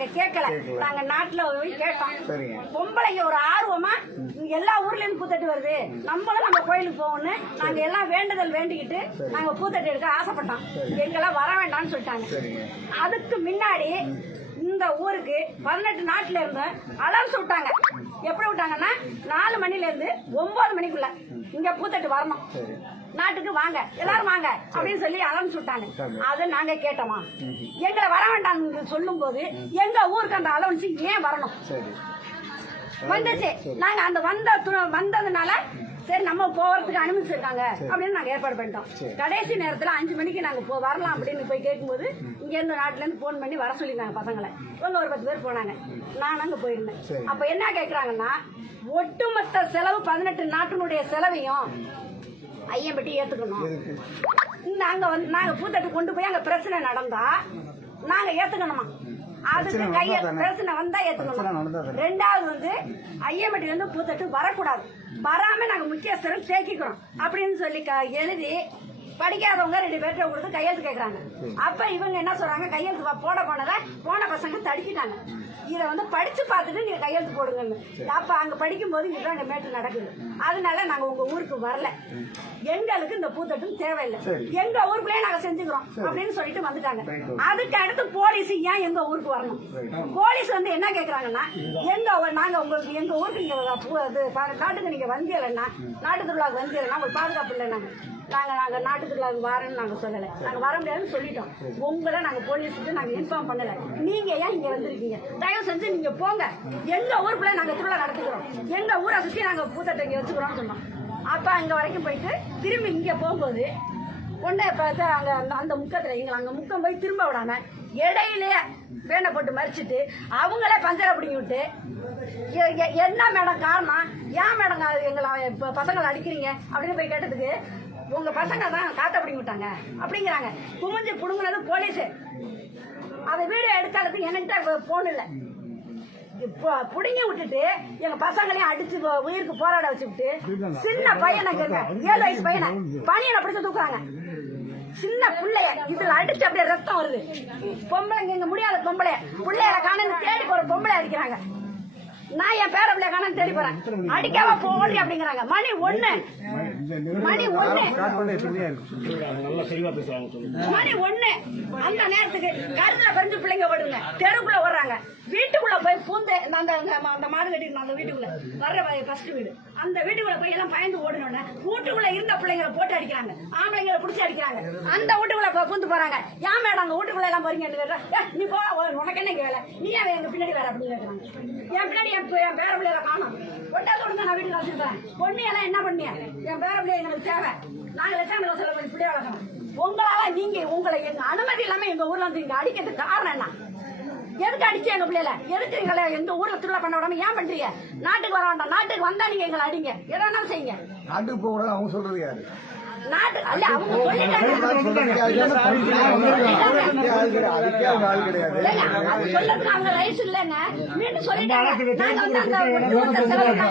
நாங்க கேட்கல. நாங்க நாட்டுல போய் கேட்டோம். பொம்பளைங்க ஒரு ஆர்வமா எல்லா ஊர்ல இருந்து பூத்தட்டு வருது. நம்மளும் நம்ம கோயிலுக்கு போகணும்னு நாங்க எல்லாம் வேண்டுதல் வேண்டிக்கிட்டு நாங்க பூத்தட்டு எடுக்க ஆசைப்பட்டோம். எங்கெல்லாம் வர வேண்டாம்னு சொல்லிட்டாங்க. அதுக்கு முன்னாடி இந்த ஊருக்கு பதினெட்டு நாட்டுல இருந்து அலர்ஸ் விட்டாங்க. எப்படி விட்டாங்கன்னா நாலு மணில இருந்து ஒன்பது மணிக்குள்ள. இங்க பூத்தட்டு வரணும். நாட்டுக்கு வாங்க. எல்லாரும் வாங்க. அப்படின்னு சொல்லி அலர்ஸ் விட்டாங்க. அதை நாங்க கேட்டோமா? எங்களை வர வேண்டாம்னு சொல்லும் போது எங்க ஊருக்கு அந்த அலவன்ஸ் ஏன் வரணும்? சரி. வந்துச்சு. நாங்க அந்த வந்த வந்ததுனால சரி நம்ம போறதுக்கு அனுமதிச்சிருக்காங்க அப்படின்னு நாங்க ஏற்பாடு பண்ணிட்டோம். கடைசி நேரத்துல அஞ்சு மணிக்கு நாங்க போ வரலாம் அப்படின்னு போய் கேட்கும்போது இங்க இருந்து நாட்டுல இருந்து போன் பண்ணி வர சொல்லிருந்தாங்க பசங்களை. இவங்க ஒரு பத்து பேர் போனாங்க. நான் அங்க போயிருந்தேன். அப்ப என்ன கேக்குறாங்கன்னா ஒட்டுமொத்த செலவு பதினெட்டு நாட்டினுடைய செலவையும் ஐயம்பட்டி ஏத்துக்கணும். நாங்க வந்து நாங்க பூத்தட்டு கொண்டு போய் அங்க பிரச்சனை நடந்தா நாங்க ஏத்துக்கணுமா? அதுக்கு கைய? பிரச்சனை வந்தா ஏத்துக்கணும்? ரெண்டாவது வந்து ஐயம்பட்டில இருந்து பூத்தட்டு வரக்கூடாது வராம நாங்க முக்கியஸ்தரம் தேக்கிக்கிறோம் அப்படின்னு சொல்லி க- எழுதி படிக்காதவங்க ரெண்டு பேர்ட்ட கொடுத்து கையெழுத்து கேக்குறாங்க. அப்ப இவங்க என்ன சொல்றாங்க? கையெழுத்து போட போனத போன பசங்க தடுக்கிட்டாங்க. இத வந்து படிச்சு பார்த்துட்டு நீங்க கையெழுத்து போடுங்கன்னு. அப்ப அங்க படிக்கும் போது இதுதான் அங்க மேட்டு நடக்குது. அதனால நாங்க உங்க ஊருக்கு வரல. எங்களுக்கு இந்த பூத்தட்டும் தேவையில்லை. எங்க ஊருக்குள்ளே நாங்க செஞ்சுக்கிறோம் அப்படின்னு சொல்லிட்டு வந்துட்டாங்க. அதுக்கு அடுத்து போலீஸ் ஏன் எங்க ஊருக்கு வரணும்? போலீஸ் வந்து என்ன கேக்குறாங்கன்னா எங்க நாங்க உங்களுக்கு எங்க ஊருக்கு நீங்க நாட்டுக்கு நீங்க வந்தீங்கன்னா நாட்டு திருவிழாவுக்கு வந்தீங்கன்னா உங்களுக்கு பாதுகாப்பு இல்லை நாங்க நாங்க நாட்டுக்குள்ள நாட்டு வரேன்னு நாங்க சொல்லல. நாங்க வர முடியாதுன்னு சொல்லிட்டோம். உங்களை நாங்க போலீஸுக்கு நாங்க இன்ஃபார்ம் பண்ணல. நீங்க ஏன் இங்க வந்திருக்கீங்க? தயவு செஞ்சு நீங்க போங்க. எங்க ஊருக்குள்ள நாங்க திருவிழா நடத்துக்கிறோம் எங்க ஊரை சுத்தி நாங்க பூத்தட்டை இங்க வச்சுக்கிறோம்னு சொன்னோம். அப்ப அங்க வரைக்கும் போயிட்டு திரும்பி இங்க போகும்போது உடனே பார்த்து அங்கே அந்த- அந்த முக்கத்தில் எங்களை அங்கே முக்கம் போய் திரும்ப விடாம இடையிலேயே வேனை போட்டு மறிச்சிட்டு அவங்களே பஞ்சரை பிடிங்கி விட்டு என்ன மேடம் காரணம்? ஏன் மேடம் எங்களை இப்போ பசங்களை அடிக்கிறீங்க? அப்படின்னு போய் கேட்டதுக்கு உங்க பசங்க தான் காத்த பிடிங்கி விட்டாங்க. அப்படிங்கிறாங்க. குமிஞ்சு புடுங்கினது போலீஸ். அதை வீடியோ எடுக்காததுக்கு என்கிட்ட போன் இல்லை. இப்போ புடுங்கி விட்டுட்டு எங்க பசங்களையும் அடிச்சு உயிருக்கு போராட வச்சுக்கிட்டு சின்ன பையனை ஏழு வயசு பையனை பனியனை பிடிச்சு தூக்குறாங்க. சின்ன பிள்ளைய இதுல அடிச்சு அப்படியே ரத்தம் வருது. பொம்பளைங்க இங்க முடியாத பொம்பளைய. பிள்ளையில காணன்னு தேடி போற பொம்பளை அடிக்கிறாங்க. நான் என் பேர பிள்ளைய காணன்னு தேடி போறேன். அடிக்காம போடி அப்படிங்கிறாங்க. மணி ஒண்ணு. மணி ஒண்ணு. மணி ஒண்ணு. அந்த நேரத்துக்கு கருத்துல பறிஞ்சு பிள்ளைங்க ஓடுங்க. தெருக்குள்ள வர்றாங்க வீட்டுக்குள்ள போய் பூந்து அந்த அந்த அந்த மாடு கட்டிருந்த அந்த வீட்டுக்குள்ள. வர்ற ஃபர்ஸ்ட் வீடு. அந்த வீட்டுக்குள்ள போய் எல்லாம் பயந்து ஓடணும்னு வீட்டுக்குள்ள இருந்த பிள்ளைங்களை போட்டு அடிக்கிறாங்க. ஆம்பளைங்களை புடிச்சு அடிக்கிறாங்க. அந்த வீட்டுக்குள்ள போய் பூந்து போறாங்க. ஏன் மேடம் அங்க எல்லாம் போறீங்கன்னு கேட்டா நீ போ உனக்கு என்ன இங்க வேலை நீ ஏன் எங்க பின்னாடி வேற அப்படின்னு கேக்குறாங்க. என் பின்னாடி என் என் பேர பிள்ளையில காணும். ஒட்டாத விடுங்க நான் வீட்டுல வச்சிருக்கேன் பொண்ணு எல்லாம் என்ன பண்ணிய என் பேர பிள்ளைய எங்களுக்கு தேவை. நாங்க லட்சம் லட்சம் கொஞ்சம் பிள்ளை வளர்க்கணும். உங்களால நீங்க உங்களை எங்க அனுமதி இல்லாம எங்க ஊர்ல வந்து இங்க அடிக்கிறதுக்கு காரணம் என்ன? எதுக்கு அடிச்சு எங்க பிள்ளைல எதுக்கு எங்களை எங்க ஊர்ல திருவிழா பண்ண விடாம ஏன் பண்றீங்க? நாட்டுக்கு வர வேண்டாம். நாட்டுக்கு வந்தா நீங்க எங்களை அடிங்க. எதனாலும் செய்யுங்க. நாட்டுக்கு போக அவங்க சொல்றது யாரு? நாட்டு அல்ல அவங்க சொல்லிட்டாங்க. அவங்க ரைஸ் இல்லைங்க மீண்டும் சொல்லிட்டாங்க. நாங்க வந்து அந்த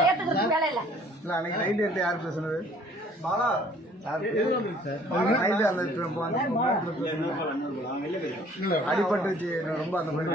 ஏத்துக்கிறதுக்கு வேலை இல்ல. இல்ல அன்னைக்கு நைட் எடுத்து யார் பேசுனது? பாலா. நைட்டு அந்த இப்போ அந்த அடிபட்டுச்சு ரொம்ப அந்த மாதிரி